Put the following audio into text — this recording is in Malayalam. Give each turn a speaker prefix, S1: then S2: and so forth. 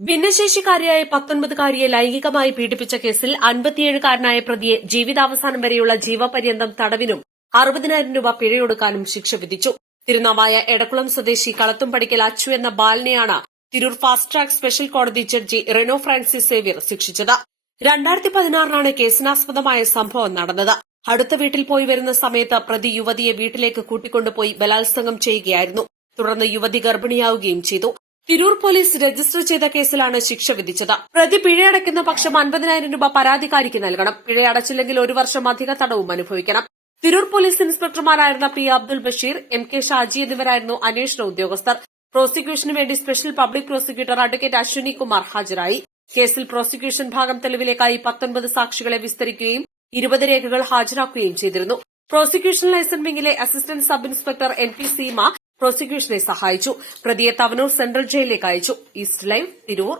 S1: ഭിന്നശേഷിക്കാരിയായ പത്തൊൻപതുകാരിയെ ലൈംഗികമായി പീഡിപ്പിച്ച കേസിൽ അൻപത്തിയേഴുകാരനായ പ്രതിയെ ജീവിതാവസാനം വരെയുള്ള ജീവപര്യന്തം തടവിനും അറുപതിനായിരം രൂപ പിഴയൊടുക്കാനും ശിക്ഷ വിധിച്ചു. തിരുനാവായ എടക്കുളം സ്വദേശി കളത്തുംപടിക്കൽ അച്ചു എന്ന ബാലിനെയാണ് തിരൂർ ഫാസ്റ്റ് ട്രാക്ക് സ്പെഷ്യൽ കോടതി ജഡ്ജി റെനോ ഫ്രാൻസിസ് സേവ്യർ ശിക്ഷിച്ചത്. രണ്ടായിരത്തി പതിനാറിനാണ് കേസിനാസ്പദമായ സംഭവം നടന്നത്. അടുത്ത വീട്ടിൽ പോയി വരുന്ന സമയത്ത് പ്രതി യുവതിയെ വീട്ടിലേക്ക് കൂട്ടിക്കൊണ്ടുപോയി ബലാത്സംഗം ചെയ്യുകയായിരുന്നു. തുടർന്ന് യുവതി ഗർഭിണിയാവുകയും ചെയ്തു. തിരൂർ പോലീസ് രജിസ്റ്റർ ചെയ്ത കേസിലാണ് ശിക്ഷ വിധിച്ചത്. പ്രതി പിഴയടയ്ക്കുന്ന പക്ഷം അൻപതിനായിരം രൂപ പരാതിക്കാരിക്ക് നൽകണം. പിഴയടച്ചില്ലെങ്കിൽ ഒരു വർഷം അധിക തടവും അനുഭവിക്കണം. Tirur police ഇൻസ്പെക്ടർമാരായിരുന്ന P Abdul Basheer M K Shaji എന്നിവരായിരുന്നു അന്വേഷണ ഉദ്യോഗസ്ഥർ. പ്രോസിക്യൂഷന് വേണ്ടി special public prosecutor advocate Ashwini Kumar ഹാജരായി. കേസിൽ പ്രോസിക്യൂഷൻ ഭാഗം തെളിവിലേക്കായി പത്തൊൻപത് സാക്ഷികളെ വിസ്തരിക്കുകയും ഇരുപത് രേഖകൾ ഹാജരാക്കുകയും ചെയ്തിരുന്നു. Prosecution license വിംഗിലെ assistant sub inspector N P Seema പ്രോസിക്യൂഷനെ സഹായിച്ചു. പ്രതിയെ തവനൂർ സെൻട്രൽ ജയിലിലേക്ക് അയച്ചു. East live Tirur.